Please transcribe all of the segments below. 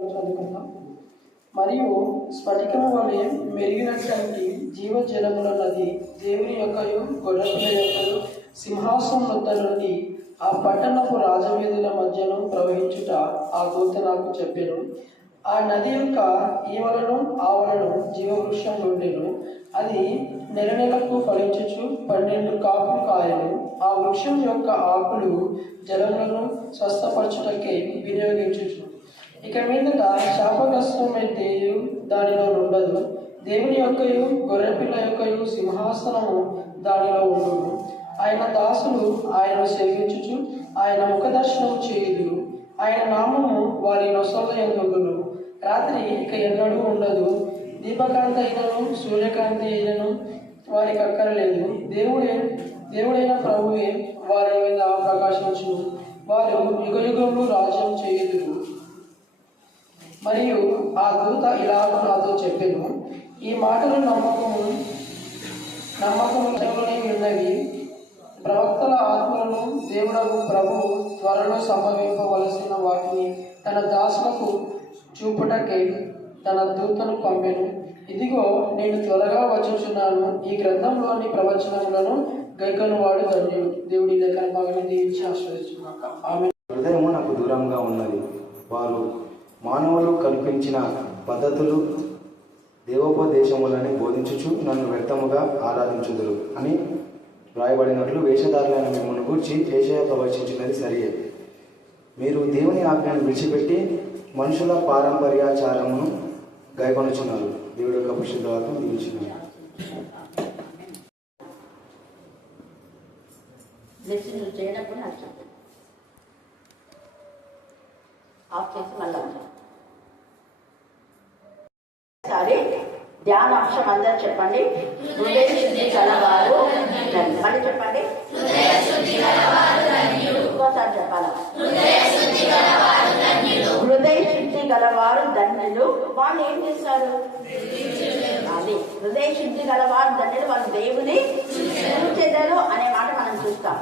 చదువుకుందాం. మరియు స్ఫటికము వలె మెరిగినటువంటి జీవజలముల నది దేవుని యొక్కయు గొర్రెపిల్ల యొక్కయు సింహాసనం వద్ద నుండి ఆ పట్టణపు రాజవీధుల మధ్యను ప్రవహించుట ఆ దూత నాకు చెప్పెను. ఆ నది యొక్క ఈవలను ఆవలను జీవవృక్షం ఉండెను. అది నెల నెలకు ఫలించుచు 12 కాపు కాయలు. ఆ వృక్షం యొక్క ఆకులు జలములను స్వస్థపరచుటకే వినియోగించుచు. ఇక మీదట శాపగ్రస్తమైతే దానిలో ఉండదు. దేవుని యొక్కయు గొర్రెపిల్ల యొక్కయు సింహాసనము దానిలో ఉండును. ఆయన దాసులు ఆయనను సేవించుచు ఆయన ముఖదర్శనం చేయుదురు. ఆయన నామము వారి నొసళ్ళ యందుండును. రాత్రి ఇక ఎన్నడూ ఉండదు. దీపకాంతి అయినను సూర్యకాంతి అయినను వారికి అక్కరలేదు. దేవుడైన ప్రభువే వారి మీద ప్రకాశించును. వారు యుగయుగములు రాజ్యం చేయుదురు. మరియు ఆ దూత ఇలాగ నాతో చెప్పెను, ఈ మాటలు నమ్మకములోనే ఉన్నవి. ప్రవక్తల ఆత్మలను దేవుడకు ప్రభువు త్వరలో సంభవింపవలసిన వాటిని తన దాసులకు చూపుటకై తన దూతను పంపెను. ఇదిగో నేను త్వరగా వచ్చుచున్నాను. ఈ గ్రంథంలోని ప్రవచనములను గైకొనువాడు ధన్యుడు. దేవుడి లేఖన భాగాన్ని దీవించి ఆస్వాదించుగాక. ఆమె హృదయము నాకు దూరంగా ఉన్నది. వారు మానవులు కల్పించిన పద్ధతులు దేవోపదేశములని బోధించుచు నన్ను వ్యర్థముగా ఆరాధించుదురు అని వ్రాయబడినట్లు వేషధారులైన మిమ్మల్ని గూర్చి ఏషయా ప్రవచించినది సరియే. మీరు దేవుని ఆజ్ఞను విడిచిపెట్టి మనుషుల పారంపర్యాచారమును గైకొనుచున్నారు. దేవుడి యొక్క పరిశుద్ధవాక్యం దీవించున్నారు. ఒకసారి ధ్యానాంశం అందరు చెప్పండి. హృదయ శుద్ధి గలవారు మళ్ళీ చెప్పండి. ఇంకోసారి చెప్పాలా? హృదయ శుద్ధి గలవారు ధన్యులు. వాళ్ళు ఏం చేస్తారు? అది హృదయ శుద్ధి గలవారు ధన్యులు. వాళ్ళు దేవుని చూచెదరు అనే మాట మనం చూస్తాం.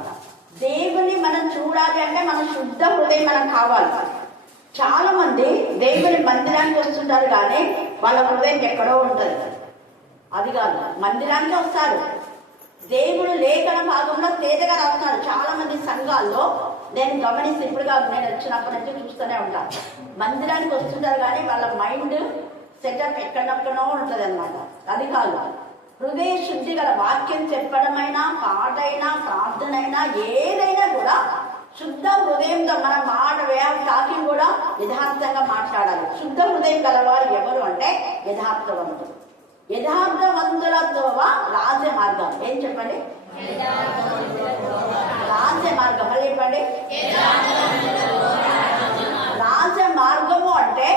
దేవుని మనం చూడాలి అంటే మన శుద్ధ హృదయం మనకు కావాలి. చాలా మంది దేవుని మందిరానికి వస్తుంటారు కానీ వాళ్ళ హృదయం ఎక్కడో ఉంటుంది. అది కాదు, మందిరానికి వస్తారు. దేవుడు లేఖన భాగంలో తేదగా రాస్తున్నారు. చాలా మంది సంఘాల్లో నేను గమనిస్తే, ఇప్పుడు కాదు నేను వచ్చినప్పటి నుంచి చూస్తూనే ఉంటాను. మందిరానికి వస్తుంటారు కానీ వాళ్ళ మైండ్ సెటప్ ఎక్కడెక్కడో ఉంటుంది అనమాట. అది కాదు, హృదయ శుద్ధి గల వాక్యం చెప్పడమైనా, పాటైనా, ప్రార్థనైనా, ఏదైనా కూడా శుద్ధ హృదయంతో మన మాట టాకింగ్ కూడా యథార్థంగా మాట్లాడాలి. శుద్ధ హృదయం గలవారు ఎవరు అంటే యథార్థవంతులు. యథార్థవంతులతో రాజ్య మార్గం. ఏం చెప్పండి? రాజ్య మార్గం. మళ్ళీ చెప్పండి. రాజ్య మార్గము అంటే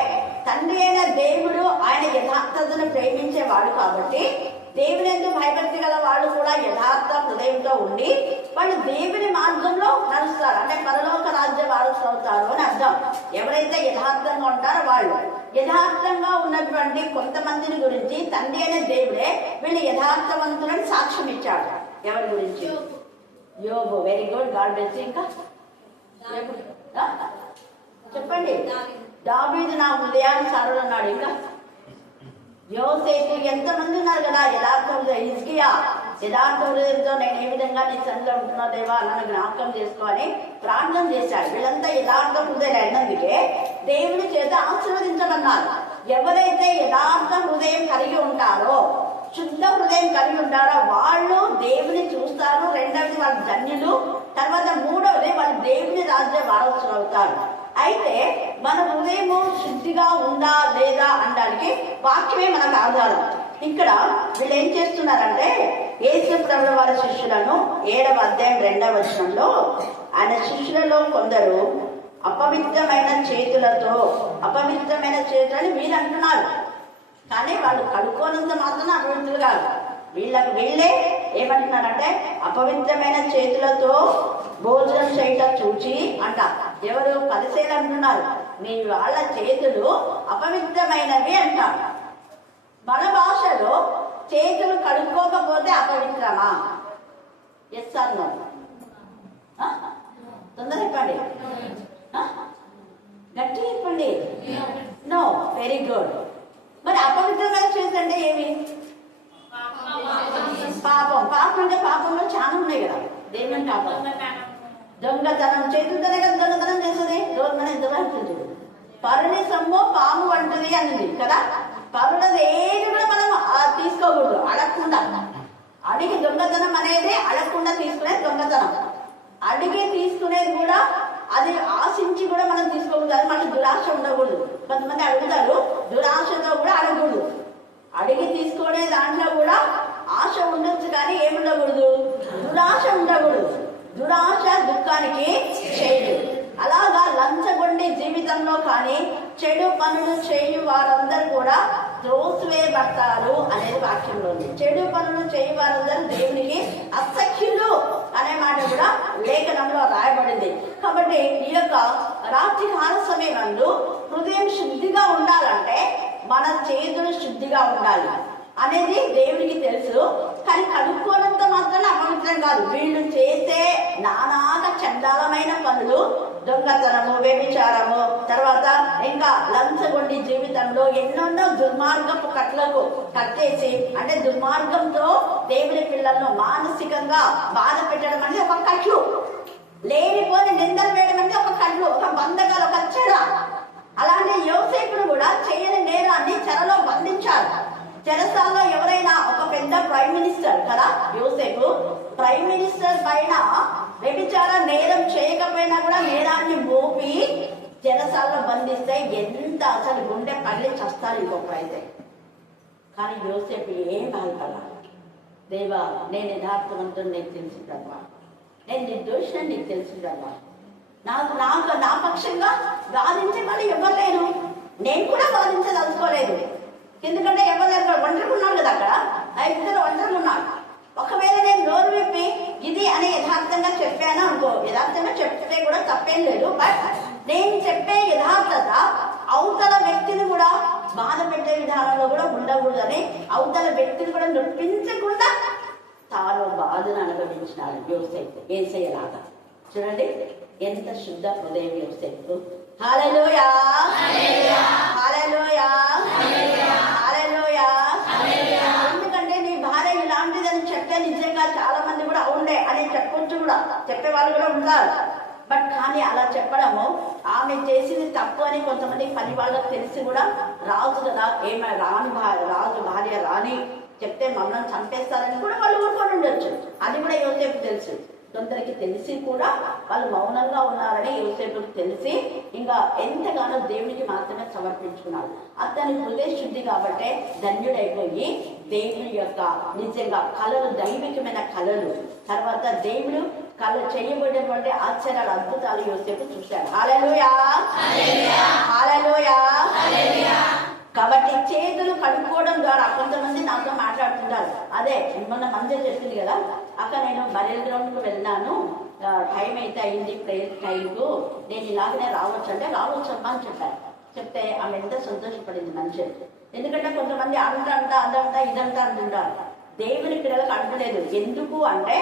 తండ్రి అయిన దేవుడు ఆయన యథార్థతను ప్రేమించేవాడు కాబట్టి దేవుని ఎందుకు భయభక్తి గల వాళ్ళు కూడా యథార్థ హృదయంతో ఉండి వాళ్ళు దేవుని మార్గంలో నడుస్తారు. అంటే పరలోక రాజ్య వారసులు అవుతారు అని అర్థం. ఎవరైతే యథార్థంగా ఉంటారో వాళ్ళు. యథార్థంగా ఉన్నటువంటి కొంతమందిని గురించి తండ్రి అనే దేవుడే వీళ్ళు యథార్థవంతులని సాక్ష్యం ఇచ్చాడు. ఎవరి గురించి? యోబు. Very good, God bless. ఇంకా చెప్పండి. దావీదు నా హృదయానుసారుడు అన్నాడు. ఇంకా యోసేపు. ఎంతమంది ఉన్నారు కదా యథార్థ హృదయం. హిజ్కియా యథార్థ హృదయంతో నేను ఏ విధంగా నీ సన్నిధిలో ఉంటున్నా దేవా నన్ను జ్ఞాపకం చేసుకోని ప్రార్థన చేశాడు. వీళ్ళంతా యథార్థ హృదయం అయినందుకే దేవుని చేత ఆశీర్వదించమన్నారు. ఎవరైతే యథార్థ హృదయం కలిగి ఉంటారో, శుద్ధ హృదయం కలిగి ఉంటారో వాళ్ళు దేవుని చూస్తారు. రెండవది వాళ్ళు ధన్యులు. తర్వాత మూడవది వాళ్ళు దేవుని రాజ్య వారసులు అవుతారు. అయితే మన హృదయము శుద్ధిగా ఉందా లేదా అనడానికి వాక్యమే మనకు ఆధారం. ఇక్కడ వీళ్ళు ఏం చేస్తున్నారంటే యేసు ప్రభువు వారి శిష్యులను 7వ అధ్యాయం 2వ వచనంలో ఆయన శిష్యులలో కొందరు అపవిత్రమైన చేతులని వీళ్ళు అంటున్నారు. కానీ వాళ్ళు కడుక్కోనంత మాత్రం అపవిత్రులు కాదు. వీళ్ళే ఏమంటున్నారంటే అపవిత్రమైన చేతులతో భోజనం చేయట చూచి అంట. ఎవరు? పరిసయ్యులు అంటున్నారు నీ వాళ్ళ చేతులు అపవిత్రమైనవి అంటారు. మన భాషలో చేతులు కడుక్కోకపోతే అపవిత్రమా? Yes or no? తొందర చెప్పండి, గట్టి చెప్పండి. నో. Very good. మరి అపవిత్రమైన చేతి అంటే ఏమి? పాపం. పాపం అంటే పాపంలో చాలా ఉన్నాయి కదా. దేని పాపం? దొంగతనం. చేతులతోనే కదా దొంగతనం చేస్తుంది. మనం ఎంత రాస్తుంది, పరుని సొమ్ము పాము వంటిది అన్నది కదా. పరులది ఏది కూడా మనం తీసుకోకూడదు అడగకుండా. అడిగి దొంగతనం అనేది అడగకుండా తీసుకునేది దొంగతనం. అడిగి తీసుకునేది కూడా అది ఆశించి కూడా మనం తీసుకోకూడదు. అది మనకు దురాశ ఉండకూడదు. కొంతమంది అడుగుతారు, దురాశతో కూడా అడగకూడదు. అడిగి తీసుకునే దాంట్లో కూడా ఆశ ఉండొచ్చు కానీ ఏముండకూడదు, దురాశ ఉండకూడదు. దురాశ దుఃఖానికి చేయదు. అలాగా లంచగొండి జీవితంలో కానీ చెడు పనులు చేయు వారందరూ కూడా త్రోసివేయబడతారు అనేది వాక్యంలో ఉంది. చెడు పనులు చేయు వారందరూ దేవునికి అసఖ్యులు అనే మాట కూడా లేఖనంలో రాయబడింది. కాబట్టి ఈ యొక్క రాత్రి కాల సమయంలో హృదయం శుద్ధిగా ఉండాలంటే మన చేతులు శుద్ధిగా ఉండాలి అనేది దేవునికి తెలుసు. కానీ కడుక్కోవడంతో మాత్రం అపవిత్రం కాదు. వీళ్ళు చేసే నానాక చండాలమైన పనులు, దొంగతనము, వ్యభిచారము, తర్వాత ఇంకా లంచగొండి జీవితంలో ఎన్నెన్నో దుర్మార్గపు కట్లకు కట్టేసి, అంటే దుర్మార్గంతో దేవుని పిల్లలను మానసికంగా బాధ పెట్టడం అనేది ఒక కట్లు, లేనిపోని నిందలు వేయడం అంటే ఒక కట్లు, ఒక బంధకాలు, ఒక చెర. అలాంటి యోసేపును కూడా చేయని నేరాన్ని చెరలో బంధించారు. చెరసాల్లో ఎవరైనా ఒక పెద్ద ప్రైమ్ మినిస్టర్ కదా యోసేపు, ప్రైమ్ మినిస్టర్ పైన వ్యభిచార నేరం చేయకపోయినా కూడా నేరాన్ని మోపి చెరసాల్లో బంధిస్తే ఎంత అసలు గుండె పగిలి చస్తారు ఇంకొకరైతే. కానీ యోసేపు ఏం బాధపడాలి. దేవా, నేను యథార్థవంతుడు నీకు తెలిసిందమ్మా, నేను నిర్దోషిని నీకు తెలిసిందమ్మా, నాకు నాకు నా పక్షంగా వాదించే వాళ్ళు ఎవరు లేరు, నేను కూడా వాదించదలుచుకోలేదు. ఎందుకంటే ఎవరు లేరు, ఒంటరిగా ఉన్నాడు కదా అక్కడ, ఇద్దరు ఒంటరిగా ఉన్నాడు. ఒకవేళ నేను నోరు విప్పి ఇది అని యథార్థంగా చెప్పాను అనుకో, యథార్థంగా చెప్తే కూడా తప్పేం లేదు. బట్ నేను చెప్పే యథార్థత అవతల వ్యక్తిని కూడా బాధ పెట్టే విధానంలో కూడా ఉండకూడదని, అవతల వ్యక్తిని కూడా నొప్పించకుండా తాను బాధను అనుభవించినాడు యోసేపు, యేసయ్యలాగా. చూడండి ఎంత శుద్ధ హృదయం యోసేపు. హల్లెలూయా, హల్లెలూయా, హల్లెలూయా. ఎందుకంటే నీ భార్య ఇలాంటిదని చెప్తే నిజంగా చాలా మంది కూడా అవుండే అని చెప్పొచ్చు, కూడా చెప్పే వాళ్ళు కూడా ఉంటారు. బట్ కానీ అలా చెప్పడము, ఆమె చేసింది తప్పు అని కొంతమంది పని వాళ్ళకి తెలిసి కూడా, రాజు కదా ఏమైనా రాజు భార్య రాని చెప్తే మమ్మల్ని చంపేస్తారని కూడా వాళ్ళు ఊరుకొని ఉండొచ్చు. అది కూడా యోసేపు తెలుసు. కొందరికి తెలిసి కూడా వాళ్ళు మౌనంగా ఉన్నారని యోసేపుకు తెలిసి ఇంకా ఎంతగానో దేవునికి మాత్రమే సమర్పించుకున్నారు. అతని హృదయ శుద్ధి కాబట్టే ధన్యుడైపోయి దేవుని యొక్క నిజంగా కళలు, దైవికమైన కళలు, తర్వాత దేవుడు కళ చేయబడినటువంటి ఆశ్చర్యాలు, అద్భుతాలు యోసేపు చూశాడు. హల్లెలూయా, హల్లెలూయా. కాబట్టి చేతులు కడుక్కోవడం ద్వారా కొంతమంది నాతో మాట్లాడుతుంటారు. అదే మొన్న మంజ చెప్పింది కదా అక్క, నేను బరెల్ గ్రౌండ్ కు వెళ్ళాను, టైం అయితే అయింది ప్రేయర్ టైంకు, నేను ఇలాగనే రావచ్చు అంటే రావచ్చమ్మా అని చెప్పారు. చెప్తే ఆమె ఎంత సంతోషపడింది మంచి. ఎందుకంటే కొంతమంది అదంతా ఇదంతా అంటుంటారు. దేవుని పిల్లలకు అంటలేదు. ఎందుకు అంటే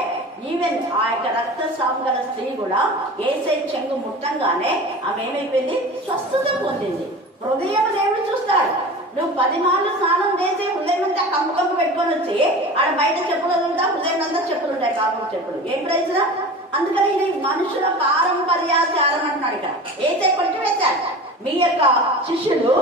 ఈవెన్ ఆ యొక్క రక్తస్రావం గల స్త్రీ కూడా యేసయ్య చెంగు ముట్టంగానే ఆమె ఏమైపోయింది, స్వస్థత పొందింది. హృదయం దేవుడు చూస్తాడు. నువ్వు 10 మార్లు స్నానం చేసి హృదయం అంతా కంపు పెట్టుకొని వచ్చి ఆడ బయట చెప్పులు ఉంటా, హృదయం అంతా చెప్పులు ఉంటాయి, కాపు చెప్పులు. ఏం ప్రైజ్రా? అందుకని ఇది మనుషుల పారంపర్యాచారం అంటున్నాడు. ఇక్కడ ఏసే కొట్టివేశాడు. మీ యొక్క శిష్యులు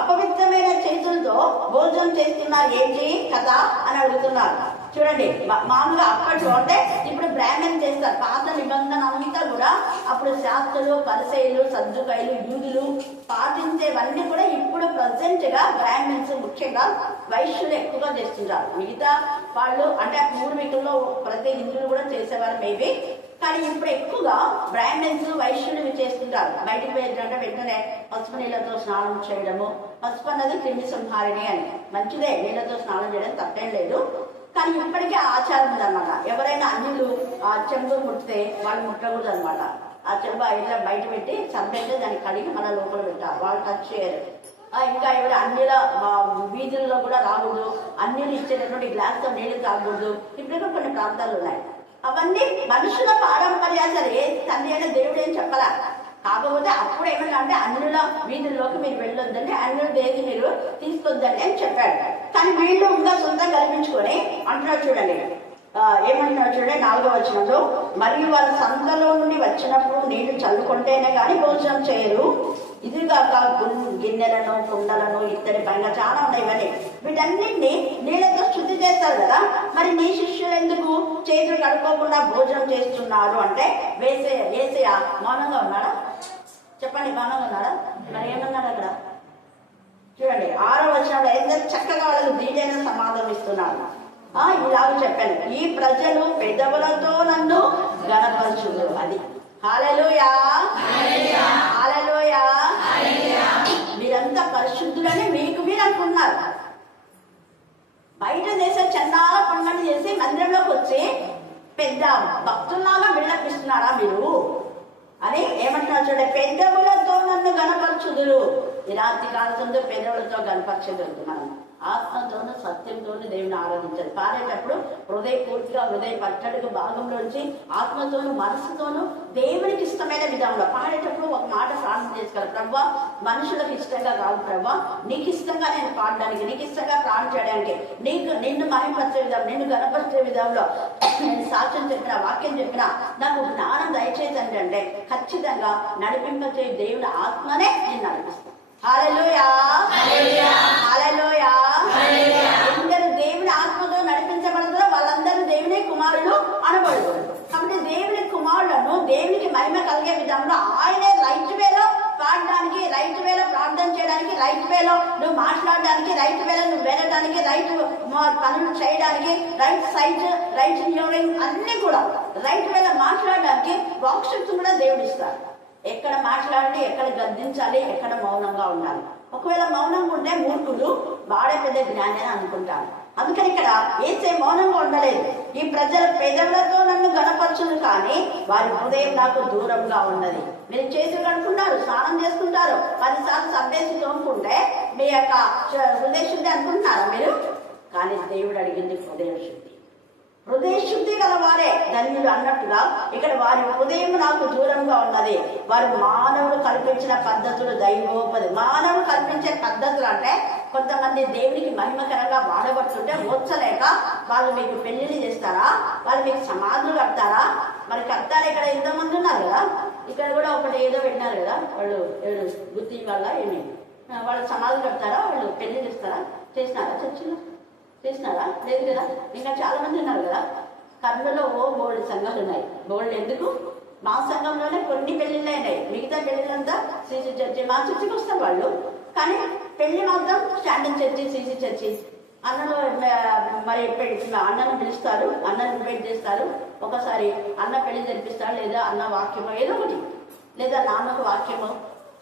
అపవిత్రమైన చేతులతో భోజనం చేస్తున్నారు ఏంటి కదా అని అడుగుతున్నారు. చూడండి, మామూలుగా అప్పట్లో అంటే ఇప్పుడు బ్రాహ్మణ్ చేస్తారు. పాత నిబంధన అంతా కూడా అప్పుడు శాస్త్రులు, పరిసయ్యులు, సద్దుకాయలు, యూదులు పాటించేవన్నీ కూడా ఇప్పుడు ప్రజెంట్ గా బ్రాహ్మణ్స్, ముఖ్యంగా వైశ్యులు ఎక్కువగా చేస్తుంటారు. మిగతా వాళ్ళు అంటే పూర్వీకుల్లో ప్రతి హిందువులు కూడా చేసేవారు మేబీ. కానీ ఇప్పుడు ఎక్కువగా బ్రాహ్మణ్స్, వైశ్యులు చేస్తుంటారు. బయటికి పోయిందంటే వెంటనే పసుపు నీళ్ళతో స్నానం చేయడము. పసుపు అన్నది క్రిమి సంహారిణి అని, మంచిదే, నీళ్ళతో స్నానం చేయడం తప్పేం లేదు. కానీ ఇప్పటికీ ఆచారం ఉందన్నమాట. ఎవరైనా అన్యులు ఆ చెంబు ముట్టితే వాళ్ళు ముట్టకూడదు అనమాట. ఆ చెంబు ఇలా బయట పెట్టి చంపేస్తే దాన్ని కడిగి మన లోపల పెట్టాలి, వాళ్ళు టచ్ చేయరు. ఇంకా ఎవరు అన్యుల వీధుల్లో కూడా రాకూడదు, అన్యులు ఇచ్చేటటువంటి గ్లాస్తో నీళ్ళు తాగకూడదు. ఇప్పుడు కొన్ని ప్రాంతాలు ఉన్నాయి. అవన్నీ మనుషుల పారంపర్యాలు. ఏ తండ్రి అయినా దేవుడు ఏం చెప్పాలా. కాకపోతే అప్పుడు ఏమన్నా అంటే అన్నుల వీధుల్లోకి మీరు వెళ్ళొద్దండి, అన్నుల దేవి మీరు తీసుకొద్దండి అని చెప్పాడు. కానీ వీళ్ళు ఇంకా సొంతం కల్పించుకొని అంటున్నారు చూడండి, ఏమంటున్నారు చూడండి 4వ వచనంలో, మరియు వాళ్ళ సంతలో నుండి వచ్చినప్పుడు నీళ్లు చల్లుకుంటేనే కానీ భోజనం చేయరు, ఇదిగాక గిన్నెలను కుండలను ఇత్తడి పైన చాలా ఉన్నాయి ఇవన్నీ, వీటన్నింటినీ నీళ్ళతో శుద్ధి చేస్తారు కదా. మరి నీ శిష్యులు ఎందుకు చేతులు కడుక్కోకుండా భోజనం చేస్తున్నారు అంటే వేసే మౌనంగా ఉన్నాడా? చెప్పండి, మౌనంగా ఉన్నాడా? మరి ఏమన్నాడు అక్కడ చూడండి 6వ వచనంలో ఎంత చక్కగా వాళ్ళకు దీటైన సమాధానం ఇస్తున్నారు. ఇలాగ చెప్పాను, ఈ ప్రజలు పెదవులతో నన్ను గణపరచుదు. అది హల్లెలూయా, హల్లెలూయా. మీరంతా పరిశుద్ధులని మీకు మీరు అనుకున్నారు. బయట దేశం చందాల పండుగ చేసి మందిరంలోకి వచ్చి పెద్ద భక్తుల్లాగా విన్నపిస్తున్నారా మీరు అని ఏమంటున్నారు చూడండి, పెదవులతో నన్ను గణపరచుదురు. ఈ రాత్రి కాలంలో పెదవులతో గణపరచదు. మనం ఆత్మతోనూ సత్యంతోనూ దేవుని ఆరాధించాలి. పాడేటప్పుడు పూర్తిగా హృదయ పట్టడికి భాగంలోంచి ఆత్మతోనూ మనసుతోనూ దేవునికి ఇష్టమైన విధంలో పాడేటప్పుడు ఒక మాట ప్రార్థన చేసుకోవాలి. ప్రభా, మనుషులకు ఇష్టంగా కాదు ప్రభా, నీకు ఇష్టంగా నేను పాడడానికి, నీకు ఇష్టంగా ప్రార్థన చేయడానికి, నిన్ను మహిమపరిచే విధం, నిన్ను గణపరిచే విధంలో నేను సాక్ష్యం చెప్పిన, వాక్యం చెప్పిన, నాకు జ్ఞానం దయచేసి అంటే ఖచ్చితంగా నడిపింపచే దేవుని ఆత్మనే నేను నడిపిస్తాను. హల్లెలూయా, హల్లెలూయా. ఎందరు దేవుని ఆత్మతో నడిపించబడతారో వాళ్ళందరూ దేవుని కుమారులు అనబడతారు. కాబట్టి దేవుని కుమారులను దేవునికి మహిమ కలిగే విధంలో ఆయనే రైట్ వేలో పాడడానికి, రైట్ వేలో ప్రార్థన చేయడానికి, రైట్ వేలో నువ్వు మాట్లాడడానికి, రైట్ వేలో నువ్వు వెళ్ళడానికి, రైట్ పనులు చేయడానికి, రైట్ సైట్, రైట్ హియరింగ్ అన్ని కూడా రైట్ వేలో మాట్లాడడానికి వాక్శక్తి కూడా దేవుడు ఇస్తారు. ఎక్కడ మాట్లాడాలి, ఎక్కడ గద్దించాలి, ఎక్కడ మౌనంగా ఉండాలి. ఒకవేళ మౌనంగా ఉంటే మూర్ఖులు వాడే పెద్ద జ్ఞాని అని అనుకుంటారు. అందుకని ఇక్కడ ఏసే మౌనంగా ఉండలేదు. ఈ ప్రజల పెదవులతో నన్ను గణపరచును కానీ వారి హృదయం నాకు దూరంగా ఉన్నది. మీరు చేతులు కడుకుంటారు, స్నానం చేసుకుంటారు, 10 సార్లు సబ్బేసి తోముకుంటే మీ యొక్క హృదయ శుద్ధి అనుకుంటున్నారా మీరు? కానీ దేవుడు అడిగింది హృదయ శుద్ధి. హృదయ శుద్ధి గల వారే ధన్యులు అన్నట్టుగా ఇక్కడ వారి హృదయం నాకు దూరంగా ఉన్నది. వారు మానవుడు కల్పించిన పద్ధతులు దైవోపది. మానవుడు కల్పించే పద్ధతులు అంటే కొంతమంది దేవునికి మహిమకరంగా వాడబడుతుంటే ఓర్చలేక వాళ్ళు మీకు పెళ్లిళ్ళు చేస్తారా, వాళ్ళు మీకు సమాధులు కడతారా? మరి కడతారు. ఇక్కడ ఎంతమంది ఉన్నారు కదా, ఇక్కడ కూడా ఒకటి ఏదో పెట్టినారు కదా, వాళ్ళు గుత్తి వల్ల ఏమి వాళ్ళు సమాధులు కడతారా, వాళ్ళు పెళ్లి చేస్తారా? చేసినారా? చర్చిలో చేసినారా? లేదు కదా. ఇంకా చాలా మంది ఉన్నారు కదా. కర్నూలులో బోల్డ్ సంఘాలు ఉన్నాయి. బోల్డ్ ఎందుకు? మా సంఘంలోనే కొన్ని పెళ్లిళ్ళు అయినాయి. మిగతా పెళ్లిళ్ళంతా సీసీ చర్చి, మా చర్చికి వస్తారు వాళ్ళు. కానీ పెళ్లి మాత్రం స్టాండింగ్ చర్చి, సీసీ చర్చి. అన్నను మరి అన్నను పిలుస్తారు, అన్నను ఇన్వైట్ చేస్తారు. ఒకసారి అన్న పెళ్లి జరిపిస్తాడు, లేదా అన్న వాక్యమో ఏదో ఒకటి, లేదా నాన్నకు వాక్యమో,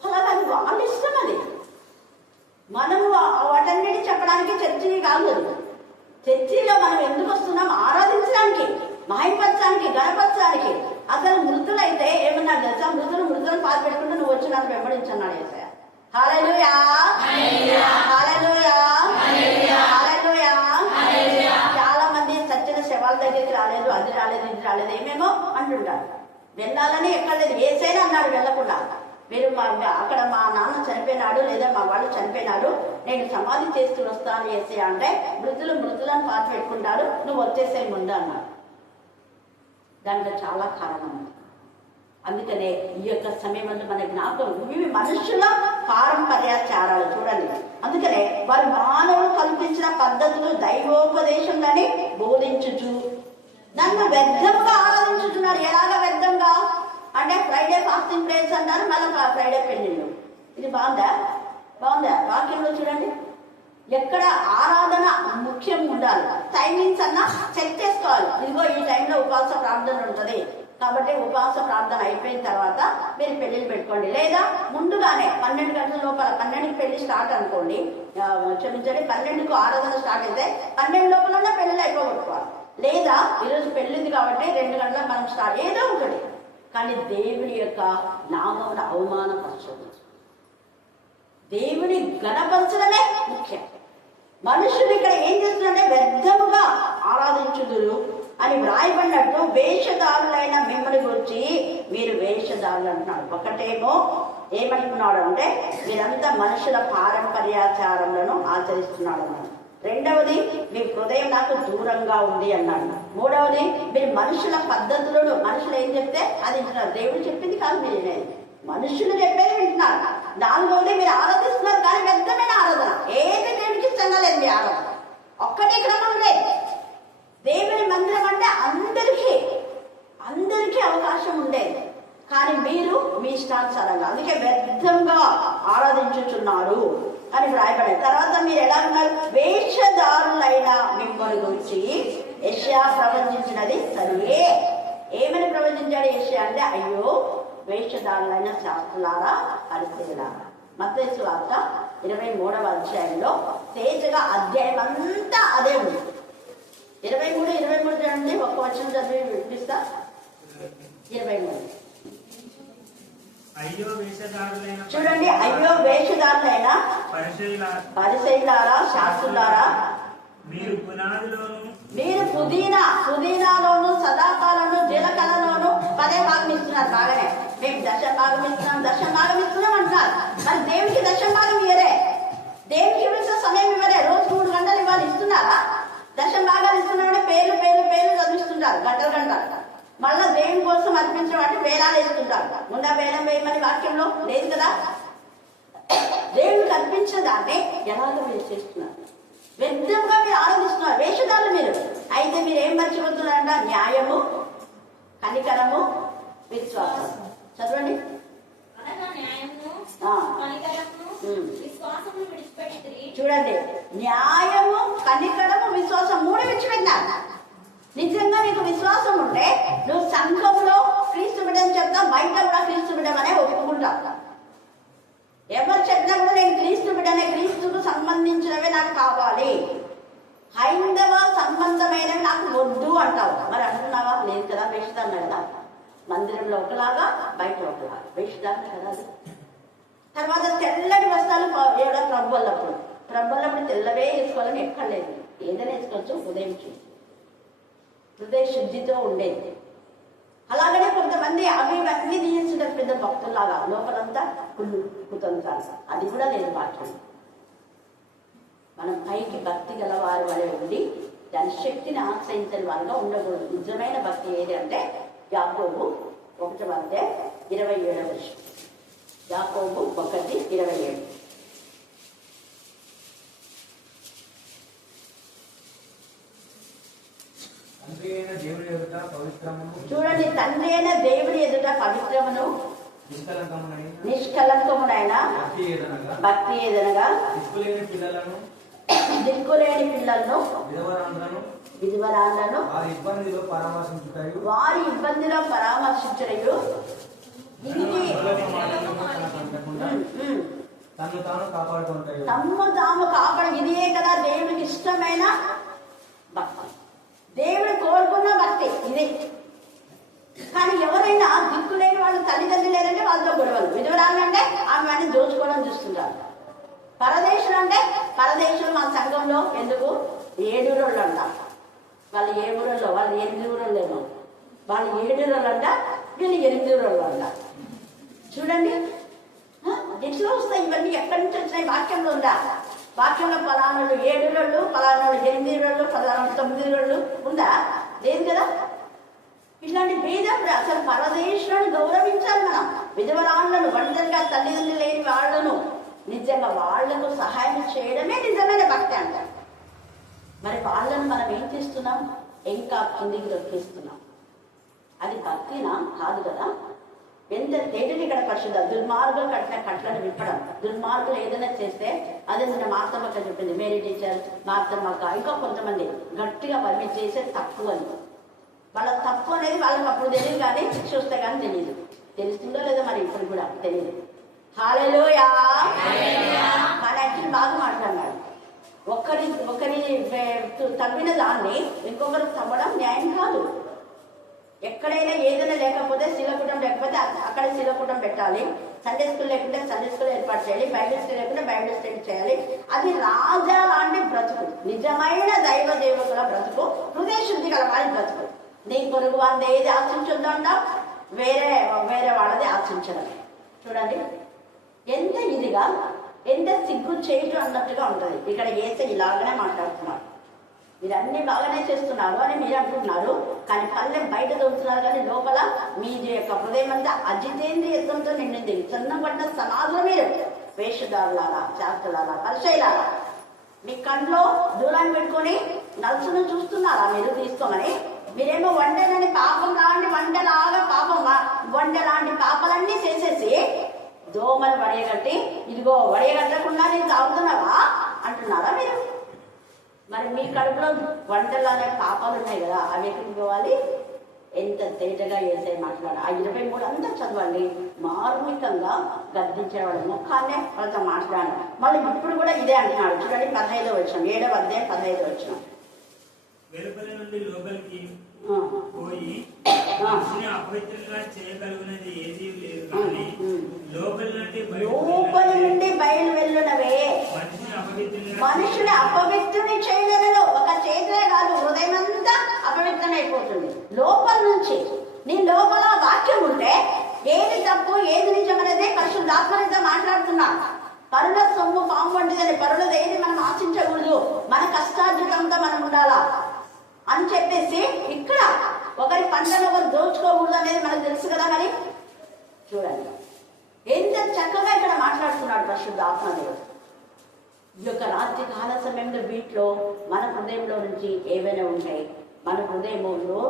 అలాగే అది వాళ్ళ ఇష్టం. అది మనము వాటన్నిటి చెప్పడానికి చర్చిని కాదు. చర్చిలో మనం ఎందుకు వస్తున్నాం? ఆరాధించడానికి, మహిమపరచడానికి, గణపరచడానికి. అసలు మృతులైతే ఏమన్నా తెలుసా? మృతులను పాలు పెట్టుకుంటూ నువ్వు వచ్చి నన్ను వెంబడించన్నాడు యేసయ్య. హల్లెలూయా, హల్లెలూయా, హల్లెలూయా. చాలా మంది చచ్చిన శవాల దగ్గరికి రాలేదు, అది రాలేదు, ఇది రాలేదు, ఏమేమో అంటుంటారు. వెళ్ళాలని ఎక్కడ లేదు. యేసయ్య అన్నాడు వెళ్ళకుండా. మీరు అక్కడ మా నాన్న చనిపోయినాడు, లేదా మా వాళ్ళు చనిపోయినాడు, నేను సమాధి చేస్తూ వస్తాను యేసయ్య అంటే మృతులను పాతి పెట్టుకుంటారు, నువ్వు వచ్చేసే ముందు అన్నాడు. దాంట్లో చాలా కారణం ఉంది. అందుకనే ఈ యొక్క సమయం అంతా మన జ్ఞాపకం, ఇవి మనుషుల పారంపర్యాచారాలు చూడండి. అందుకనే వారు మానవులు కల్పించిన పద్ధతులు దైవోపదేశంలోని బోధించుచు నన్ను వ్యర్థంగా ఆరాధించుతున్నారు. ఎలాగా వ్యర్థంగా అంటే ఫ్రైడే ఫాస్టింగ్ ప్రేయర్స్ అంటారు, మళ్ళీ ఫ్రైడే పెళ్లిళ్ళు. ఇది బాగుందా? వాక్యంలో చూడండి, ఎక్కడ ఆరాధన ముఖ్యం ఉండాలి. టైమింగ్స్ అన్నా సెట్ చేసుకోవాలి. ఇదిగో ఈ టైంలో ఉపవాస ప్రార్థన ఉంటుంది కాబట్టి ఉపవాస ప్రార్థన అయిపోయిన తర్వాత మీరు పెళ్లిళ్ళు పెట్టుకోండి. లేదా ముందుగానే 12 గంటల లోపల, 12కి పెళ్లి స్టార్ట్ అనుకోండి, క్షమించండి 12కు ఆరాధన స్టార్ట్ అయితే 12 లోపల పెళ్లిళ్ళు అయిపోగొట్టుకోవాలి. లేదా ఈరోజు పెళ్లింది కాబట్టి 2 గంటలకు మనం స్టార్ట్, ఏదో ఒకటి. కానీ దేవుని యొక్క నామమును అవమానపరచదు. దేవుని గణపరచడమే ముఖ్యం. మనుషులు ఇక్కడ ఏం చేస్తున్నారంటే వ్యర్థముగా ఆరాధించుదురు అని వ్రాయబడినట్టు వేషధారులైన మిమ్మల్ని గురించి మీరు వేష వేషధారులు అంటున్నాడు. ఒకటేమో ఏమంటున్నాడు అంటే మీరంతా మనుషుల పారంపర్యాచారములను ఆచరిస్తున్నాడు అన్నాడు. రెండవది మీ హృదయం నాకు దూరంగా ఉంది అన్నాడు. మూడవది మీరు మనుషుల పద్ధతులను, మనుషులు ఏం చెప్తే అది వింటున్నారు. దేవుడు చెప్పింది కాదు, మీరు వినేది, మనుషులు చెప్పేది వింటున్నారు. నాలుగవది మీరు ఆరాధిస్తున్నారు కానీ వ్యర్థమైన ఆరాధన, ఏది దేవుడికి ఇష్టంగా లేదు మీ ఆరాధన. ఒక్కటే క్రమం లేదు. దేవుని మందిరం అంటే అందరికీ అవకాశం ఉండేది, కానీ మీరు మీ ఇష్టానుసారంగా, అందుకే వ్యర్థంగా ఆరాధించుచున్నారు అని వ్రాయబడే. తర్వాత మీరు ఎలా ఉన్నారు? వేషధారులైన మిమ్మల్ని గురించి యెషయా ప్రవచించినది సరియే. ఏమని ప్రవచించాడు యెషయా అంటే, అయ్యో వేషధారులైన శాస్త్రులారా, పరిశీలారా. మత్తయి సువార్త 23వ అధ్యాయంలో తేజగా అధ్యాయం అంతా అదే ఉంది. 23 చూడండి, ఒక్క వచనం చదివి వినిపిస్తా. 23 చూడండి. అయ్యో వేషధారులైన పరిసయ్యులారా, శాస్త్రులారా, మీరు పుదీనాలోను, సదాపాలను, జీలకర్రలోను పదే భాగం ఇస్తున్నారు. బాగానే, మేము దశం భాగం ఇస్తున్నాం అంటున్నారు. మరి దేవుడికి దశం భాగం ఇవ్వరే, దేవుడికి ఇవ్వాల్సిన సమయం ఇవ్వరే. రోజు 3 గంటలు ఇవ్వాలి, ఇస్తున్నారా? దశం భాగాలు ఇస్తున్నారంటే పేర్లు చదివిస్తుంటారు, గంటలు. మళ్ళా దేవుని కోసం అర్పించడం అంటే వేలాలు వేస్తుంటారు. ముందా వేలం వేయమని వాక్యంలో లేదు కదా. దేవునికి అర్పించిన దాన్ని ఎలాగో మీరు చేస్తున్నారు, వ్యర్థంగా మీరు ఆరాధిస్తున్నారు, వేషధారులు మీరు. అయితే మీరు ఏం మర్చిపోతున్నారంట? న్యాయము, కనికరము, విశ్వాసం. చదవండి. చూడండి, న్యాయము, కనికరము, విశ్వాసం 3 విడిచిపెట్టినా. నిజంగా నీకు విశ్వాసం ఉంటే నువ్వు సంఘంలో క్రీస్తు బిడ్డని చెప్తావు, బయట కూడా క్రీస్తు బిడ్డమనే ఒప్పుకుంటావు. ఎవరు చెప్పినా కూడా నేను క్రీస్తు బిడ్డనే, క్రీస్తుకు సంబంధించినవే నాకు కావాలి, హైందవ సంబంధమైనవి నాకు వద్దు అంటావు. మరి అంటున్నావా? లేదు కదా, వేషధారణ కదా. మందిరంలో ఒకలాగా, బయట ఒకలాగా వేషధారణ కదా. తర్వాత తెల్లటి వస్త్రాలు ప్రభువులప్పుడు తెల్లవే వేసుకోవాలని ఎక్కడ లేదు, ఏదైనా వేసుకోవచ్చు. హృదయ శుద్ధితో ఉండేది. అలాగనే కొంతమంది అవి అన్ని తీసేస్తుంటారు పెద్ద భక్తుల్లాగా, లోపలంతా కుతంత్రాలు. అది కూడా లేదు వాక్యం. మనం పైకి భక్తి గల వారి వలె ఉండి దాని శక్తిని ఆశ్రయించని వారిగా ఉండకూడదు. నిజమైన భక్తి ఏది అంటే యాకోబు 1:27. యాకోబు 1:27. చూడండి, తండ్రి అయిన దేవుని ఎదుట పవిత్రమును నిష్కలంకమునైన భక్తి ఏదనగా దిక్కులేని పిల్లలను, విధవరాండ్లను వారి ఇబ్బందిలో పరామర్శించరు. తమ్ము తాము కాపాడు. ఇదే కదా దేవుడికి ఇష్టమైన భక్తి, దేవుడు కోరుకున్న భక్తి ఇది. కానీ ఎవరైనా దిక్కులేని వాళ్ళు, తల్లిదండ్రులు లేదంటే వాళ్ళతో గొడవలు. విధవరాలంటే ఆమె వాడిని దోచుకోవడం చూస్తుంటారు. పరదేశులు అంటే పరదేశులు మా సంఘంలో ఎందుకు 7 ఊరోళ్ళు అంట. వాళ్ళు ఏ ఊరోళ్ళు? వాళ్ళు 8 ఊరోళ్ళేమో. వాళ్ళు 7 ఊరోళ్ళు అంట, వీళ్ళు 8 ఊరోళ్ళు అంట. చూడండి ఎట్లా వస్తాయి ఇవన్నీ, ఎక్కడి నుంచి వచ్చినాయి? వాక్యంలో ఉందా? వాక్యంలో ఫలానాళ్ళు 7 ఊరోళ్ళు, ఫలానాళ్ళు 8 ఊరోళ్ళు, ఫలానాళ్ళు 9 ఊరోళ్ళు ఉందా? లేదు కదా. ఇట్లాంటి భేదం అసలు పరదేశులను గౌరవించాలి మనం. విధవరాళ్లను, ఒంటరిగా తల్లిదండ్రులు లేని వాళ్లను నిజంగా వాళ్లకు సహాయం చేయడమే నిజమైన భక్తి అంటారు. మరి వాళ్ళను మనం ఏం చేస్తున్నాం? ఇంకా కిందికి దొరికిస్తున్నాం. అది భక్తినా? కాదు కదా. ఎంత తేటని ఇక్కడ పరిశుద్ధ. దుర్మార్గులు కట్టిన కట్లను విప్పడం. దుర్మార్గులు ఏదైనా చేస్తే అదే నిన్న మార్తమ్మక్క చెప్పింది, మేరీ టీచర్, మార్తమ్మక్క, ఇంకా కొంతమంది గట్టిగా పర్మిట్ చేసే తప్పు అని. వాళ్ళ తప్పు అనేది వాళ్ళకి అప్పుడు తెలియదు, కానీ చూస్తే కానీ తెలియదు. తెలుస్తుందో లేదో మరి ఇప్పుడు కూడా తెలియదు. హల్లెలూయా. కానీ యాక్చువల్లీ బాగా మాట్లాడినాడు. ఒకరి తవ్విన దాన్ని ఇంకొకరు తవ్వడం న్యాయం కాదు. ఎక్కడైనా ఏదైనా లేకపోతే శిలకూటం లేకపోతే అక్కడ శిలకూటం పెట్టాలి. సండే స్కూల్ లేకుంటే సండే స్కూల్ ఏర్పాటు చేయాలి. బైబిల్ స్టడీ లేకుంటే బైబిల్ స్టడీ చేయాలి. అది రాజా లాంటి బ్రతుకు, నిజమైన దైవ దేవుల బ్రతుకు, హృదయ శుద్ధి గల వారి బ్రతుకు. నీ పొరుగు వారిని ఏది ఆశించొద్దు అంటావు, వేరే వేరే వాళ్ళది ఆశించడం. చూడండి ఎంత ఇదిగా, ఎంత సిగ్గు చేయటం అన్నట్టుగా ఉంటుంది. ఇక్కడ ఏసై ఇలాగనే మాట్లాడుతున్నారు. మీరు అన్ని బాగానే చేస్తున్నారు అని మీరు అంటున్నారు, కానీ పల్లెం బయట దొరుకుతున్నారు, కానీ లోపల మీ యొక్క హృదయం అంతా అజితేంద్రియత్వంతో నిండింది. సన్నపడ్డ సమాధులు మీరు వేషధారులారా, శాస్త్రులారా, పరిచయలారా. మీ కంట్లో దూరాన్ని పెట్టుకొని నలుసును చూస్తున్నారా మీరు తీసుకోమని? మీరేమో వండలని పాపం లాంటి వంటలాగా వంట లాంటి పాపాలన్నీ చేసేసి దోమలు వడయగట్టి, ఇదిగో వడయగట్టకుండా నేను తాగుతున్నావా అంటున్నారా మీరు? మరి మీ కడుపులో వంటలానే పాపాలు ఉన్నాయి కదా, అవి ఎక్కడికి పోవాలి? ఎంత తేజగా ఏసై మాట్లాడు. ఆ 23 అంతా చదవండి. మార్మికంగా గద్దించేవాడు, ముఖాన్నే వాళ్ళతో మాట్లాడాడు. మళ్ళీ ఇప్పుడు కూడా ఇదే అంటున్నాడు. చూడండి 15వ వచనం, 7వ అధ్యాయం 15వ వచనం. వెలుపల నుండి లోపలికి పోయి అపవిత్రంగా చేయగలిగినది ఏదీ లేదు, కానీ లోపలి నుండి బయలు వెళ్ళునవే మనుషుని అపవిత్రుని చేయలేదు. ఒక చేతే కాదు, హృదయం అంతా అపవిత్రమైపోతుంది. లోపల నుంచి నీ లోపల వాక్యం ఉంటే ఏది తప్పు ఏది నిజం అనేది పరిశుద్ధాత్మతో మాట్లాడుతున్నా. పరుల సొమ్ము పాము వంటిదని, పరులది ఏది మనం ఆశించకూడదు, మన కష్టార్జితంతో మనం ఉండాలా అని చెప్పేసి ఇక్కడ ఒకరి పంటను ఒకరు దోచుకోకూడదు అనేది మనకు తెలుసు కదా. మరి చూడండి ఎంత చక్కగా ఇక్కడ మాట్లాడుతున్నాడు పరిశుద్ధాత్మదేవుడు. ఈ యొక్క రాత్రి కాల సమయంలో వీటిలో మన హృదయంలో నుంచి ఏవైనా ఉంటాయి, మన హృదయంలో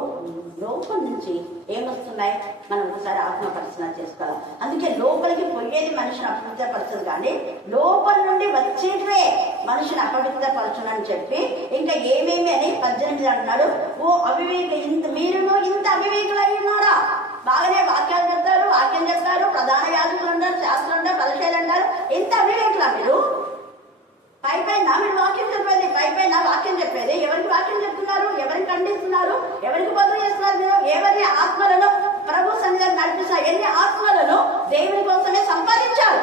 లోపల నుంచి ఏమొస్తున్నాయి, మనం ఒకసారి ఆత్మ పరిశీలన చేసుకోవాలి. అందుకే లోపలికి పోయేది మనిషిని అపవిత్రపరచదు, కానీ లోపల నుండి వచ్చేటివే మనిషిని అపవిత్రపరచునని చెప్పి ఇంకా ఏమేమి అని 18 అంటున్నాడు. ఓ అవివేక, మీరును ఇంత అవివేకులు అయి ఉన్నారా? బాగానే వాక్యాలు చెప్తారు, వాక్యం చెప్తారు, ప్రధాన యాజకులు అంటారు, శాస్త్రులు అంటారు, పరిచయాలు అంటారు. ఎంత అవివేకులా మీరు? పైపైన మీరు వాక్యం చెప్పేది, పైపైన వాక్యం చెప్పేది. ఎవరికి వాక్యం చెప్తున్నారు? ఎవరికి ఖండిస్తున్నారు? ఎవరికి బదులు చేస్తున్నారు? మీరు ఎవరి ఆత్మలను ప్రభు సన్నిధిని నడిపిస్తారు? ఎన్ని ఆత్మలను దేవుని కోసమే సంపాదించారు?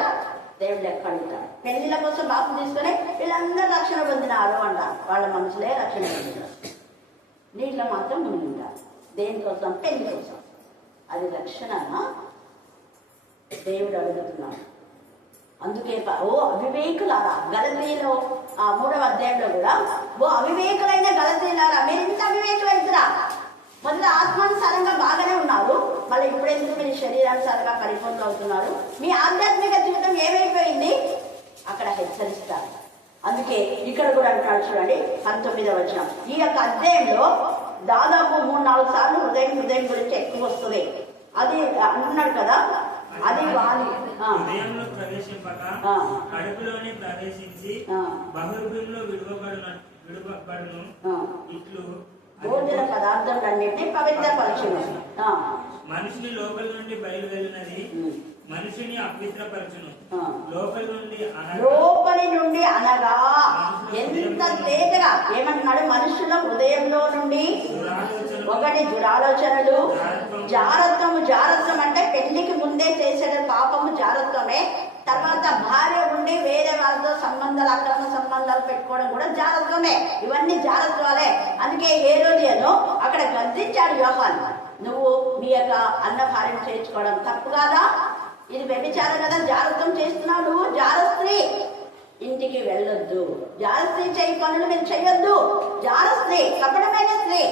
దేవుడు లెక్క అడుగుతాడు. పెళ్లిళ్ళ కోసం బాపు తీసుకుని వీళ్ళందరూ రక్షణ పొందినారు అంటారు. వాళ్ళ మనసులే రక్షణ పొందినారు, నీళ్ళ మాత్రం మునిగింటారు. దేనికోసం? పెళ్లి కోసం. అది రక్షణ దేవుడు అడుగుతున్నాడు. అందుకే ఓ అవివేకులారా, గలతీయులో 3వ అధ్యాయంలో కూడా ఓ అవివేకులైన గలతీయులారా, మీరు ఇంత అవివేకులైతురా? మొదట ఆత్మానుసారంగా బాగానే ఉన్నారు, మళ్ళీ ఇప్పుడెందుకు మీరు శరీరానుసారంగా పరిపూర్ణ అవుతున్నారు? మీ ఆధ్యాత్మిక జీవితం ఏమైపోయింది? అక్కడ హెచ్చరిస్తారు. అందుకే ఇక్కడ కూడా అంటున్నాడు చూడండి 19వ వచనం. ఈ యొక్క అధ్యాయంలో దాదాపు 3-4 సార్లు హృదయం గురించి ఎక్కువ వస్తుంది. అది అంటున్నాడు కదా, అది హృదయంలో ప్రవేశింపక కడుపులోనే ప్రవేశించి బహుళంలో విడువబడును. ఇట్లు భోజన పదార్థాలన్నింటినీ పవిత్రపరచును. మనిషిని లోపల నుండి బయలువెళ్ళినది మనిషిని అపవిత్రపరచును. లోపలి నుండి అనగా ఎంత తేటగా ఏమంటున్నాడు? మనుషుల హృదయంలో నుండి ఒకటి దురాలోచనలు, జారత్వం అంటే పెళ్లికి ముందే చేసే పాపము జారత్వమే. తర్వాత భార్య ఉండి వేరే వాళ్ళతో సంబంధాలు, అక్రమ సంబంధాలు పెట్టుకోవడం కూడా జారత్వమే. ఇవన్నీ జారత్వాలే. అందుకే హేరోదియను అక్కడ గద్దించాడు యోహాను, నువ్వు మీ యొక్క అన్న భార్యను చేర్చుకోవడం తప్పు కాదా? ఇది వ్యభిచారం కదా, జారత్వం చేస్తున్నావు నువ్వు, జారస్త్రీ ఇంటికి వెళ్ళొద్దు, జారస్త్రీ చేయి పనులు మీరు చెయ్యొద్దు, జారస్త్రీ కపటమైన స్త్రీ.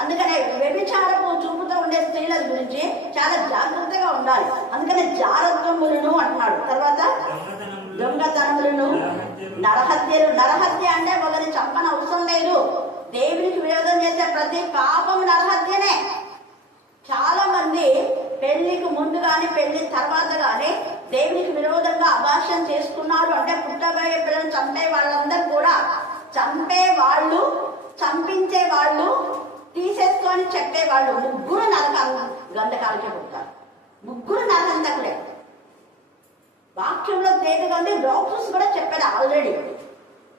అందుకనే వ్యభిచారము చూపుతూ ఉండే స్త్రీల గురించి చాలా జాగ్రత్తగా ఉండాలి. అందుకనే జారత్వములను అంటున్నాడు. తర్వాత దొంగతనములను, నరహత్య అంటే ఒకరిని చంపన అవసరం లేదు. దేవునికి విరోధం చేసే ప్రతి పాపము నరహత్యనే. చాలా మంది పెళ్లికి ముందు గాని పెళ్లి తర్వాత గాని దేవునికి విరోధంగా అభాషణ చేసుకున్నారు అంటే పుట్టబోయే పిల్లలు చంపే వాళ్ళందరూ కూడా చంపే వాళ్ళు, చంపించే వాళ్ళు, తీసేసుకొని చెప్పే వాళ్ళు ముగ్గురు గంధకాలకే పుడతారు. ముగ్గురు నరహంతకులే. వాక్యంలో తేలిగా ఉంది. డాక్టర్స్ కూడా చెప్పారు ఆల్రెడీ,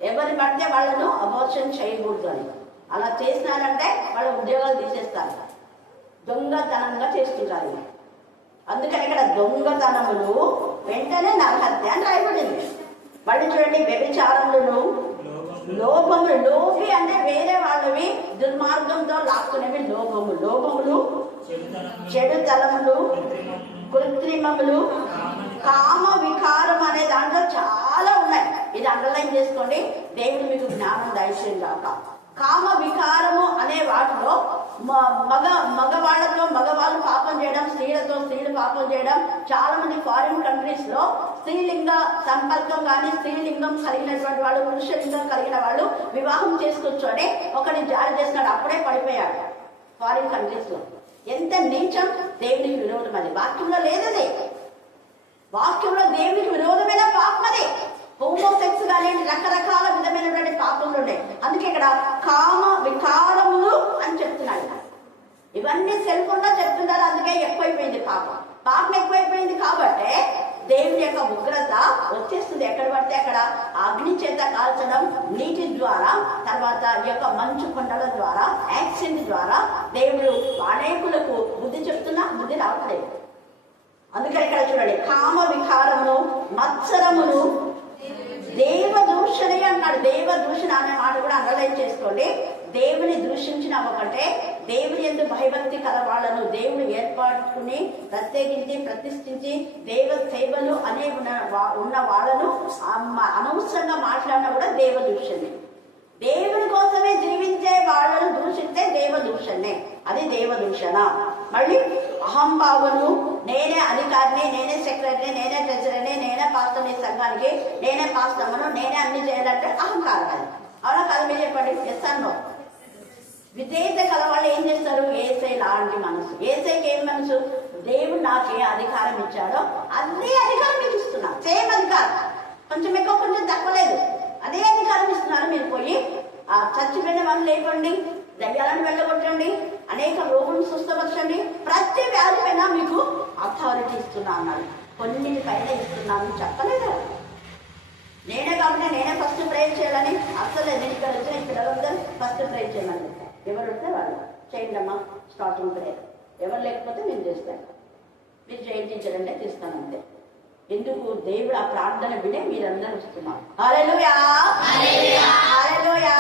ఎవరిని పడితే వాళ్ళను అబార్షన్ చేయకూడదు అని. అలా చేసినారంటే వాళ్ళ ఉద్యోగాలు తీసేస్తారు, దొంగతనంగా చేస్తుంటారు. అందుకని ఇక్కడ దొంగతనములు వెంటనే నరహత్య అని రాయబడింది. మళ్ళీ చూడండి వ్యభిచారములను, లోభములు. లోభి అంటే వేరే వాళ్ళవి దుర్మార్గంతో లాక్కునేవి లోభములు. చెడు తలములు, కృత్రిమములు, కామ వికారం అనే దాంట్లో చాలా ఉన్నాయి. ఇది అండర్లైన్ చేసుకోండి. దేవుడు మీకు జ్ఞానం దయచేయం కాక. కామ వికారము అనే వాటిలో మగవాళ్ళు పాపం చేయడం, స్త్రీలతో స్త్రీలు పాపం చేయడం. చాలా మంది ఫారిన్ కంట్రీస్ లో స్త్రీలింగ సంపర్కం కానీ స్త్రీలింగం కలిగినటువంటి వాళ్ళు, పురుషలింగం కలిగిన వాళ్ళు వివాహం చేసుకొచ్చునే ఒకరిని జారీ చేసినాడు, అప్పుడే పడిపోయాడు ఫారిన్ కంట్రీస్ లో. ఎంత నీచం, దేవునికి విరోధం. అది వాక్యంలో లేదది. వాక్యంలో దేవునికి విరోధమైన పాపం అది. హోమోసెక్స్ కానీ రకరకాల విధమైనటువంటి పాపములు ఉన్నాయి. అందుకే ఇక్కడ కామ వికారములు అని చెప్తున్నాడు. ఇవన్నీ సెల్ఫుల్లో చెప్తున్నారు. అందుకే ఎక్కువైపోయింది పాపం. పాపం ఎక్కువైపోయింది కాబట్టి దేవుని యొక్క ఉగ్రత వచ్చేస్తుంది. ఎక్కడ పడితే అక్కడ అగ్ని చేత కాల్చడం, నీటి ద్వారా, తర్వాత ఈ యొక్క మంచు కొండల ద్వారా, యాక్సిడెంట్ ద్వారా దేవుడు అనేకులకు బుద్ధి చెప్తున్నా బుద్ధి రావట్లేదు. అందుకని ఇక్కడ చూడండి, కామ వికారమును, మత్సరమును, దేవ దూషణే అన్నాడు. దేవ దూషణ అనే మాట కూడా అండర్లైన్ చేసుకోండి. దేవుని దూషించిన ఒకటే, దేవుని యందు భయభక్తి కల వాళ్ళను దేవుడు ఏర్పాటుకుని ప్రత్యేకించి ప్రతిష్ఠించి దేవ సేవలు అనే ఉన్న వాళ్ళను అనవసరంగా మాట్లాడినా కూడా దేవ దూషణే. దేవుని కోసమే జీవించే వాళ్ళను దూషిస్తే దేవ దూషణే, అది దేవ దూషణ. మళ్ళీ అహంభావను, నేనే అధికారిని, నేనే సెక్రటరీ, నేనే ట్రెజరీని, నేనే పాస్టర్ని సంఘానికి, నేనే పాస్టర్ను, నేనే అన్ని చేయాలంటే అహంకారం. అది అవునా కాదు? మీరు చెప్పండి. ఎస్తాను విధేయత కల వాళ్ళు ఏం చేస్తారు? ఏసై లాంటి మనసు. ఏసైకి ఏం మనసు? దేవుడు నాకే అధికారం ఇచ్చాడో అదే అధికారం మీకు ఇస్తున్నా. సేమ్ అధికారం, కొంచెం ఎక్కువ కొంచెం తక్కువలేదు, అదే అధికారం ఇస్తున్నారు. మీరు పోయి ఆ చచ్చిపోయిన వాళ్ళు లేపండి, దయ్యాలను వెళ్ళగొట్టండి, అనేక రోగులను స్వస్థపరచండి, ప్రతి వ్యాధి పైన మీకు అథారిటీ ఇస్తున్నా అన్నాడు. కొన్ని పైన ఇస్తున్నాను చెప్పలేదు. నేనే కాబట్టి నేనే ఫస్ట్ ప్రేయర్ చేయాలని అసలు నేను ఇక్కడ వచ్చిన పిల్లలందరూ ఫస్ట్ ప్రేయర్ చేయమని చెప్పాను. ఎవరు వస్తే వాళ్ళు చేయండి అమ్మా స్టార్టింగ్ ప్రేయర్. ఎవరు లేకపోతే నేను చేస్తాను. మీరు చేయించారంటే తీస్తాను అంతే. ఎందుకు? దేవుడు ఆ ప్రార్థన వినే మీరందరూ వస్తున్నారు. హల్లెలూయా, హల్లెలూయా.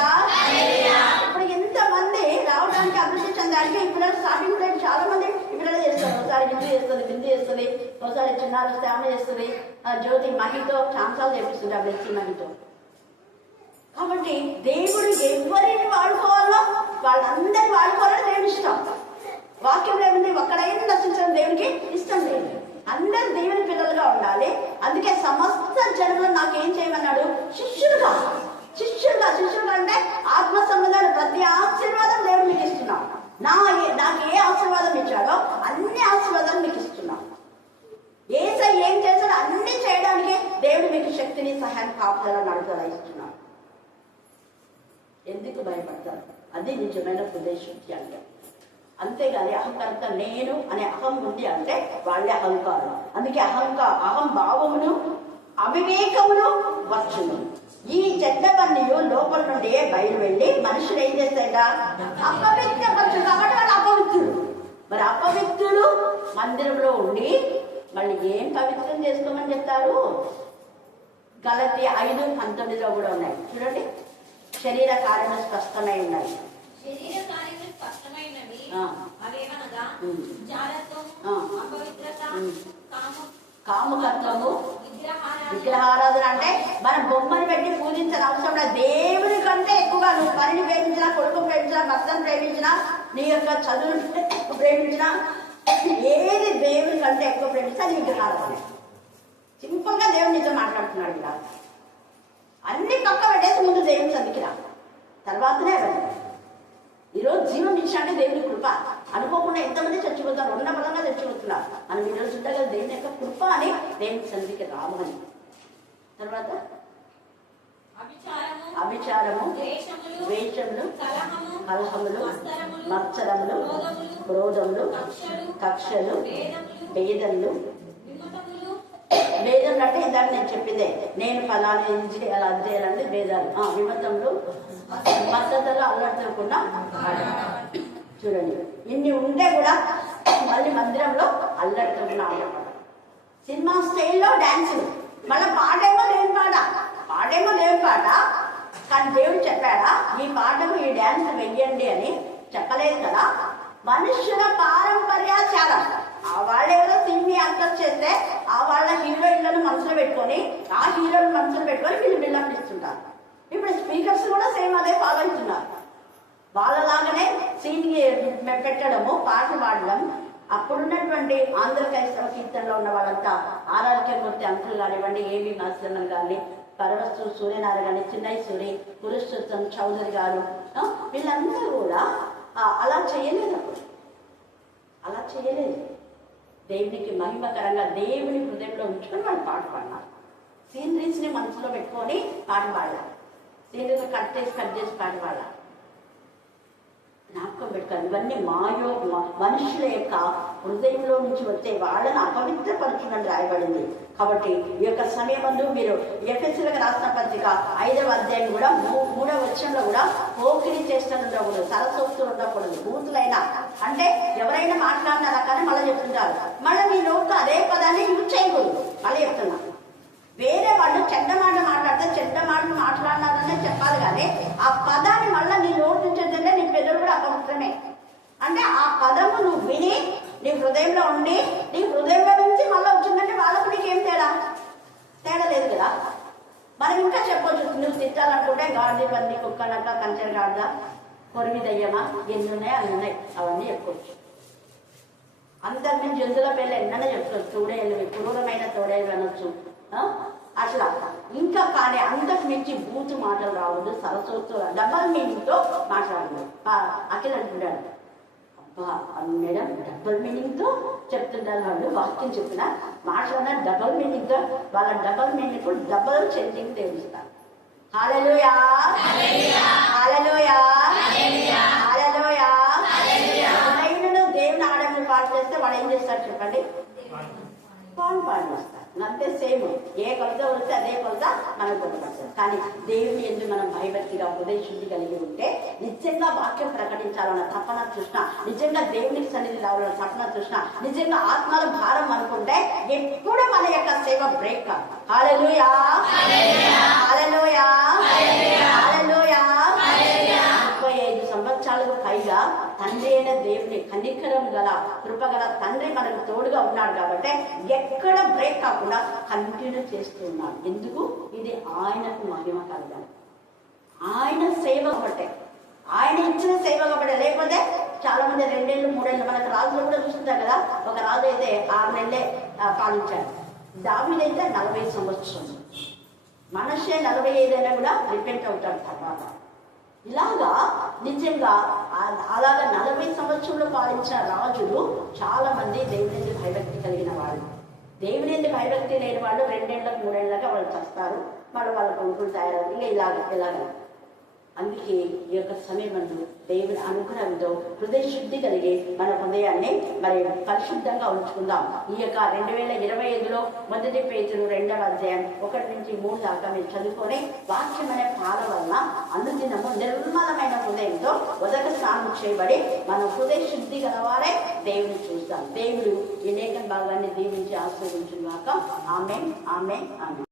ఇప్పుడు ఇంతమంది రావడానికి అభివృద్ధి చెందడానికి ఈ పిల్లలు స్టార్టింగ్ ప్రేయర్ చాలా మంది ఈ పిల్లలు చేస్తారు. ఒకసారి బిందు చేస్తుంది, ఒకసారి చిన్నారు శ్యామ చేస్తుంది, జ్యోతి మహితో ఛాన్సాలు చేపిస్తుంది, ఆ వ్యక్తి మహితో. కాబట్టి దేవుడు ఎవరిని వాడుకోవాలో వాళ్ళందరినీ వాడుకోవాలని దేవుని ఇష్టం. వాక్యంలో ఏముంది? ఒక్కడైనా నశించడం దేవునికి ఇష్టం లేదు. అందరు దేవుని పిల్లలుగా ఉండాలి. అందుకే సమస్త జనులు నాకేం చేయమన్నాడు? శిష్యులుగా. అంటే ఆత్మ సంబంధాలు ప్రతి ఆశీర్వాదం దేవుడు మీకు ఇస్తున్నాం. నాకు ఏ ఆశీర్వాదం ఇచ్చాడో అన్ని ఆశీర్వాదాలు మీకు ఇస్తున్నాం. ఏసై ఏం చేశాడో అన్ని చేయడానికి దేవుడు మీకు శక్తిని, సహాయం, కాపుదల, నడుదల ఇస్తున్నాడు. ఎందుకు భయపడతారు? అది నిజమైన హృదయశుద్ధి అంటే. అంతేగాని అహంకారంతో నేను అనే అహం ఉంది అంటే వాళ్ళే అహంకారం. అందుకే అహం భావమును, అవివేకమును వచ్చును. ఈ చెడ్డవన్నీ లోపల నుండి బయలు వెళ్ళి మనుషులు ఏం చేస్తాడ? అపవిత్రపరచు. కాబట్టి వాళ్ళు అపవిత్రులు. మరి అపవిత్రులు మందిరంలో ఉండి మళ్ళీ ఏం పవిత్రం చేసుకోమని చెప్తారు? గలతీ 5:19 కూడా ఉన్నాయి చూడండి. శరీర కార్యము స్పష్టమై ఉన్నాయి. కాముకత్వము, విగ్రహారాధన. అంటే మన బొమ్మని పెట్టి పూజించిన అవసరం లేదు. దేవుని కంటే ఎక్కువగా నువ్వు పనిని ప్రేమించినా, కొడుకు ప్రేమించినా, భర్తను ప్రేమించినా, నీ యొక్క చదువును ప్రేమించినా, ఏది దేవుని కంటే ఎక్కువ ప్రేమిస్తే అది విగ్రహారాధన. సింపుల్ గా దేవుడు నీతో మాట్లాడుతున్నాడు. ఇలా అన్ని పక్క పెట్టేసి ముందు దేవుని సన్నిధికి రా, తర్వాతనే వెళ్ళి. ఈరోజు జీవం ఇచ్చాడే దేవుని కృప. అనుకోకుండా ఎంతమంది చచ్చిపోతారు, ఉన్న బలంగా చచ్చిపోతున్నారు. మనం ఈరోజు ఉండగల దేవుని యొక్క కృప అని దేవుని సన్నిధికి రామని. తర్వాత అభిచారము, ద్వేషములు, కలహములు, మత్సరములు, క్రోధములు, కక్షలు, భేదములు. భేదం అంటే ఇందాక నేను చెప్పిందే, నేను ఫలానా ఏం చేయాలి అది చేయాలంటే భేదాలు. విమతములు, మద్దతులు అల్లడకుండా చూడండి. ఇన్ని ఉంటే కూడా మళ్ళీ మందిరంలో అల్లడకుండా ఆడపడ. సినిమా స్టైల్లో డాన్సులు, మళ్ళీ పాటేమో దేవుని పాట. కానీ దేవుడు చెప్పాడా ఈ పాటకు ఈ డాన్స్ వెయ్యండి అని? చెప్పలేదు కదా. మనుషుల పారంపర్యాచారం. ఆ వాళ్ళెవరో సినిమా యాక్టర్ చేస్తే ఆ వాళ్ళ హీరోయిన్లను మనసులో పెట్టుకొని ఆ హీరోయిన్ మనసులో పెట్టుకొని వీళ్ళు బిల్డప్ ఇస్తుంటారు. ఇప్పుడు స్పీకర్స్ కూడా సేమ్ అదే ఫాలో అవుతున్నారు. వాళ్ళలాగానే సీన్ పెట్టడము, పాటలు పాడడం. అప్పుడున్నటువంటి ఆంధ్ర క్రైస్తవ కీర్తనలో ఉన్న వాళ్ళంతా ఆరాధ్యమూర్తి అంకులు కానివ్వండి, ఏవి మాస్టర్ కానీ, పరవస్తు సూర్యనారాయణ కానీ, చిన్నయ్య సూరి, పురుషోత్తం చౌదరి గారు, వీళ్ళందరూ కూడా అలా చేయలేదు. అలా చేయలేదు. దేవునికి మహిమకరంగా దేవుని హృదయంలో ఉంచుకొని వాళ్ళు పాట పాడినారు. సీనరీస్ని మనసులో పెట్టుకొని పాట పాడారు. సీనరీస్ కట్ చేసి పాట పాడారు. జ్ఞాపకం పెట్టుకోవాలి. ఇవన్నీ మనుషుల యొక్క హృదయంలో నుంచి వచ్చే వాళ్ళని అపవిత్రపరచునని రాయబడింది. కాబట్టి ఈ యొక్క సమయమందు మీరు ఎఫెసీయులకు రాసిన పత్రిక 5వ అధ్యాయం కూడా 3వ వచనంలో కూడా పోకిరి చేష్టలు ఉండకూడదు, సరసోక్తులు ఉండకూడదు, బూతులైనా అంటే ఎవరైనా మాట్లాడినారా కానీ మళ్ళీ చెప్తుంటారు. మళ్ళీ నీ నోట్లో అదే పదాన్ని యూజ్ చేయకూడదు. మళ్ళీ చెప్తున్నా, వేరే వాళ్ళు చెడ్డ మాట మాట్లాడితే చెడ్డ మాటలు మాట్లాడినారనే చెప్పాలి కానీ ఆ పదాన్ని మళ్ళీ నీ నోటి నుంచి వచ్చిందంటే నీ పెద్దలు కూడా అపవిత్రమే. అంటే ఆ పదము నువ్వు విని నీ హృదయంలో ఉండి నీ హృదయంలో నుంచి మళ్ళీ వచ్చిందంటే వాళ్ళకు నీకేం తేడా లేదు కదా. మనం ఇంకా చెప్పొచ్చు, నువ్వు తిట్టాలనుకుంటే గాడి బంది కుక్కనక్క కంచె గాడ్ల కొరివి దయ్యమా ఎన్ని ఉన్నాయి అన్ని ఉన్నాయి అవన్నీ చెప్పొచ్చు. అంతకుమించి జంతువుల పేర్లు ఎన్నైనా చెప్పుకోవచ్చు. తోడేళ్ళు, క్రూరమైన తోడేళ్ళు అనొచ్చు. అట్లా ఇంకా కానీ అంతకు మించి బూతు మాటలు రావద్దు, సరస్వతో డబల్ మీనింగ్ తో మాట్లాడదు. అఖిల్ అంటున్నాడు, అబ్బా మేడం డబల్ మీనింగ్ తో చెప్తుంటారు వాళ్ళు. వాక్యం చెప్పిన మాట్లాడిన డబల్ మీనింగ్ తో వాళ్ళ డబల్ మీనింగ్ డబల్ చెందింగ్ తెలుస్తారు. హల్లెలూయా, హల్లెలూయా, హల్లెలూయా. దేవుని ఆడపిల్ల పాట చేస్తే వాడు ఏం చేస్తాడు చెప్పండి? పాడు చేస్తారు. అంతే సేమ్. ఏ కొలత వస్తే అదే కొలత మనకు కొనపడుతుంది. కానీ దేవుని ఎందుకు మనం భయభక్తిగా హృదయ శుద్ధి కలిగి ఉంటే నిజంగా వాక్యం ప్రకటించాలన్న తపన తృష్ణ, నిజంగా దేవునికి సన్నిధి రావాలన్న తపన తృష్ణ, నిజంగా ఆత్మల భారం అనుకుంటే ఎప్పుడు మన యొక్క సేవ బ్రేక్ కాదు. హల్లెలూయా, హల్లెలూయా, హల్లెలూయా. 35 సంవత్సరాలకు పైగా తండ్రి అయిన దేవుని కనికరం గల కృపగల తండ్రి మనకు తోడుగా ఉన్నాడు కాబట్టి ఎక్కడ బ్రేక్ కాకుండా కంటిన్యూ చేస్తూ ఉన్నాడు. ఎందుకు? ఇది ఆయనకు మహిమ కలగాలి. ఆయన సేవ కాబట్టే, ఆయన ఇచ్చిన సేవ కాబట్టే. లేకపోతే చాలా మంది 2 ఏళ్ళు 3 ఏళ్ళు మనకు రాజులు కూడా చూస్తుంటారు కదా. ఒక రాజు అయితే 6 నెలలే పాలించాడు. దావీదైతే 40 సంవత్సరం, మనషే 45 అయినా కూడా రిపెంట్ అవుతాడు తర్వాత. ఇలాగా నిజంగా అలాగా 40 సంవత్సరంలో పాలించిన రాజులు చాలా మంది దేవుని ఎందుకు భయభక్తి కలిగిన వాళ్ళు. దేవుని ఎందుకు భయభక్తి లేని వాళ్ళు 2 ఏళ్ళకు 3 ఏళ్ళగా వాళ్ళు చస్తారు. వాళ్ళ కొడుకులు తయారవుతుంది. ఇలాగ అందుకే ఈ యొక్క సమయం దేవుని అనుగ్రహంతో హృదయ శుద్ధి కలిగి మన హృదయాన్ని మరి పరిశుద్ధంగా ఉంచుకుందాం. ఈ యొక్క 2025లో 1 పేతురు 2వ అధ్యాయం 1 నుంచి 3 దాకా మీరు చదువుకొని వాక్యం అనే పాల వల్ల అనుదినము నిర్మలమైన హృదయంతో ఉదక స్నానం చేయబడి మన హృదయ శుద్ధి గలవారే దేవుని చూస్తాం. దేవుడు ఈ లేఖన భాగాన్ని దీవించి ఆశీర్వదించుగాక. ఆమేన్, ఆమేన్, ఆమేన్.